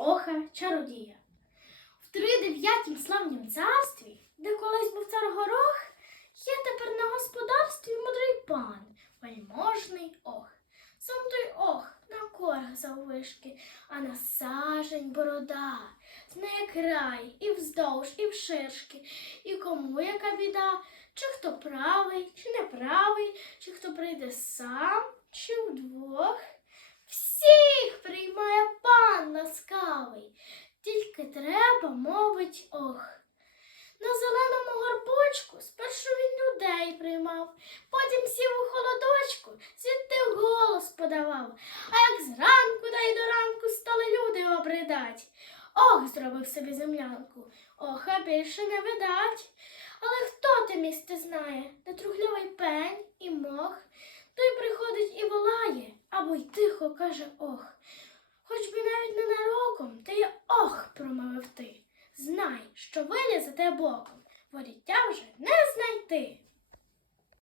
оха чародія. В тридев'ятім славнім царстві, де колись був цар горох, є тепер на господарстві мудрий пан, вельможний ох. Сам той ох на корах заввишки, а на сажень борода. Знає край і вздовж, і вширшки, і кому яка біда, чи хто правий, чи неправий, чи хто прийде сам, чи вдвох. Тільки треба мовить ох. На зеленому горбочку спершу він людей приймав, потім сів у холодочку, звідти голос подавав. А як зранку та й до ранку стали люди обридать. Ох, зробив собі землянку, ох, а більше не видать. Але хто те місце знає, де трухлявий пень і мох, той приходить і волає, або й тихо каже ох. Хоч би навіть ненароком, та й ох, промовив ти. Знай, що вилізете боком, воріття вже не знайти.